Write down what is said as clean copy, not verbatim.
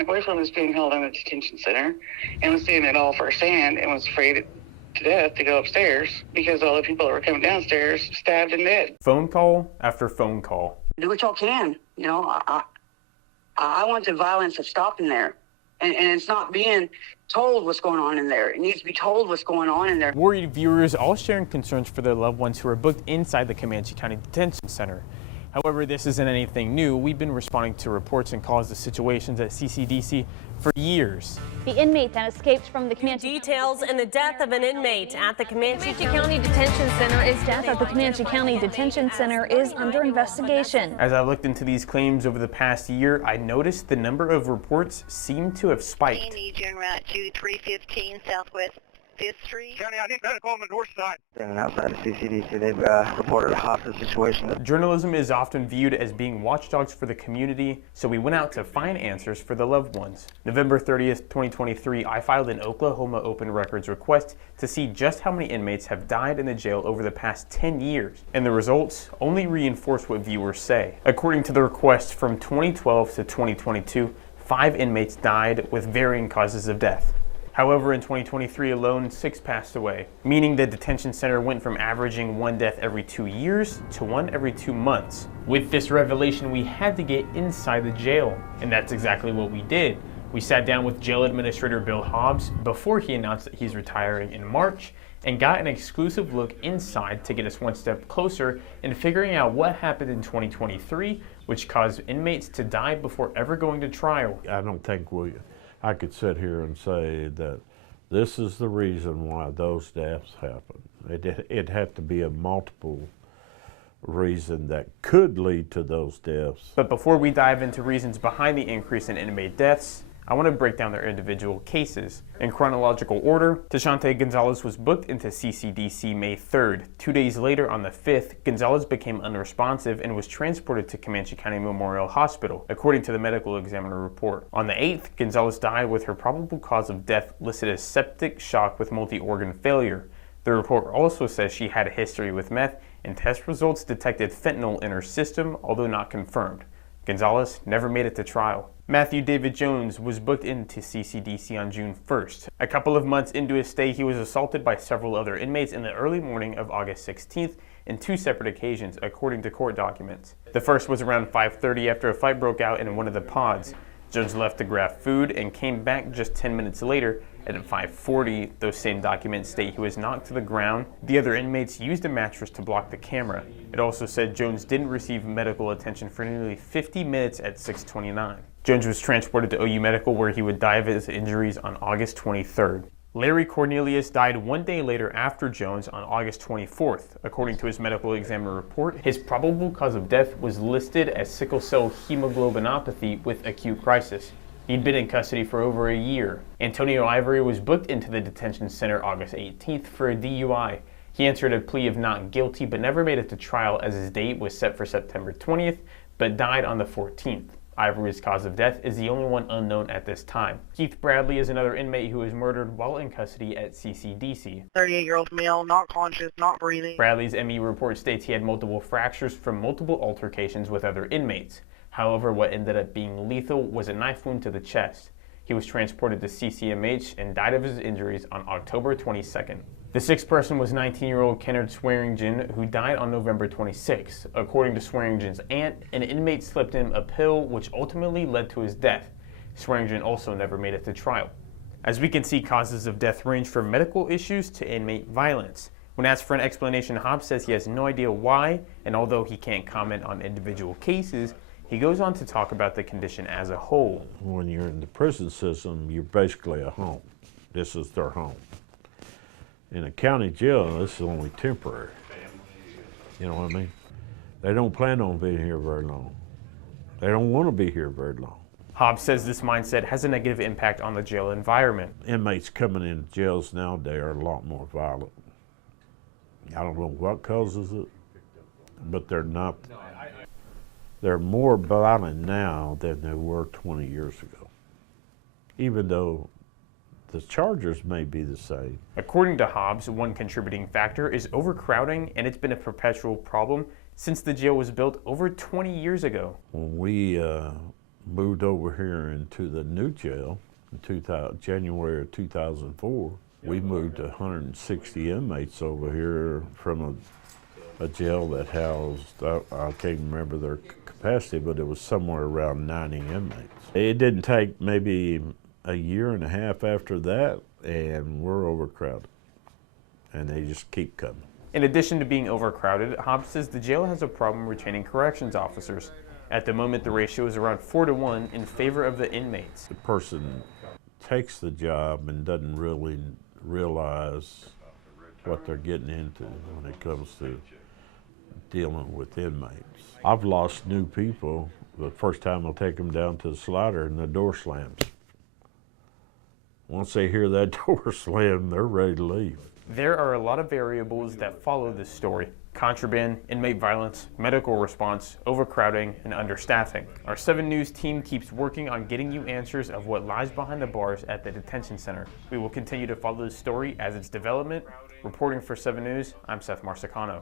My boyfriend was being held in a detention center and was seeing it all firsthand and was afraid to death to go upstairs because all the people that were coming downstairs stabbed and dead. Phone call after phone call. Do what y'all can. You know, I want the violence to stop in there. And it's not being told what's going on in there. It needs to be told what's going on in there. Worried viewers all sharing concerns for their loved ones who are booked inside the Comanche County Detention Center. However, this isn't anything new. We've been responding to reports and calls to situations at CCDC for years. The inmate that escaped from the Comanche Details in the death of an inmate at the Comanche County Detention Center is death at the Comanche County Detention Center is under investigation. As I looked into these claims over the past year, I noticed the number of reports seemed to have spiked. Gen Route 2315 Southwest 5th Street. County, I need medical on the north side. And outside of CCDC, they've reported a hostage situation. Journalism is often viewed as being watchdogs for the community, so we went out to find answers for the loved ones. November 30th, 2023, I filed an Oklahoma Open Records request to see just how many inmates have died in the jail over the past 10 years, and the results only reinforce what viewers say. According to the request, from 2012 to 2022, 5 inmates died with varying causes of death. However, in 2023 alone, 6 passed away, meaning the detention center went from averaging 1 death every 2 years to 1 every 2 months. With this revelation, we had to get inside the jail, and that's exactly what we did. We sat down with Jail Administrator Bill Hobbs before he announced that he's retiring in March, and got an exclusive look inside to get us one step closer in figuring out what happened in 2023, which caused inmates to die before ever going to trial. I don't think I could sit here and say that this is the reason why those deaths happened. It had to be a multiple reason that could lead to those deaths. But before we dive into reasons behind the increase in inmate deaths, I want to break down their individual cases. In chronological order, Tashante Gonzalez was booked into CCDC May 3rd. 2 days later, on the 5th, Gonzalez became unresponsive and was transported to Comanche County Memorial Hospital, according to the medical examiner report. On the 8th, Gonzalez died with her probable cause of death listed as septic shock with multi-organ failure. The report also says she had a history with meth, and test results detected fentanyl in her system, although not confirmed. Gonzalez never made it to trial. Matthew David Jones was booked into CCDC on June 1st. A couple of months into his stay, he was assaulted by several other inmates in the early morning of August 16th in 2 separate occasions, according to court documents. The first was around 5:30 after a fight broke out in one of the pods. Jones left to grab food and came back just 10 minutes later. At 5:40, those same documents state he was knocked to the ground. The other inmates used a mattress to block the camera. It also said Jones didn't receive medical attention for nearly 50 minutes at 6:29. Jones was transported to OU Medical, where he would die of his injuries on August 23rd. Larry Cornelius died 1 day later after Jones on August 24th. According to his medical examiner report, his probable cause of death was listed as sickle cell hemoglobinopathy with acute crisis. He'd been in custody for over a year. Antonio Ivory was booked into the detention center August 18th for a DUI. He answered a plea of not guilty but never made it to trial, as his date was set for September 20th, but died on the 14th. Ivory's cause of death is the only one unknown at this time. Keith Bradley is another inmate who was murdered while in custody at CCDC. 38-year-old male, not conscious, not breathing. Bradley's ME report states he had multiple fractures from multiple altercations with other inmates. However, what ended up being lethal was a knife wound to the chest. He was transported to CCMH and died of his injuries on October 22nd. The 6th person was 19-year-old Kennard Swearingen, who died on November 26th. According to Swearingen's aunt, an inmate slipped him a pill which ultimately led to his death. Swearingen also never made it to trial. As we can see, causes of death range from medical issues to inmate violence. When asked for an explanation, Hobbs says he has no idea why, and although he can't comment on individual cases, he goes on to talk about the condition as a whole. When you're in the prison system, you're basically a home. This is their home. In a county jail, this is only temporary. You know what I mean? They don't plan on being here very long. They don't want to be here very long. Hobbs says this mindset has a negative impact on the jail environment. Inmates coming in jails nowadays are a lot more violent. I don't know what causes it, but they're not. They're more violent now than they were 20 years ago, even though the charges may be the same. According to Hobbs, one contributing factor is overcrowding, and it's been a perpetual problem since the jail was built over 20 years ago. When we moved over here into the new jail in January of 2004. We moved 160 inmates over here from a jail that housed, I can't remember their capacity, but it was somewhere around 90 inmates. It didn't take maybe a year and a half after that, and we're overcrowded, and they just keep coming. In addition to being overcrowded, Hobbs says the jail has a problem retaining corrections officers. At the moment, the ratio is around 4-to-1 in favor of the inmates. The person takes the job and doesn't really realize what they're getting into when it comes to dealing with inmates. I've lost new people the first time I'll take them down to the slider and the door slams. Once they hear that door slam, they're ready to leave. There are a lot of variables that follow this story: contraband, inmate violence, medical response, overcrowding, and understaffing. Our 7 News team keeps working on getting you answers of what lies behind the bars at the detention center. We will continue to follow this story as its development. Reporting for 7 News, I'm Seth Marsicano.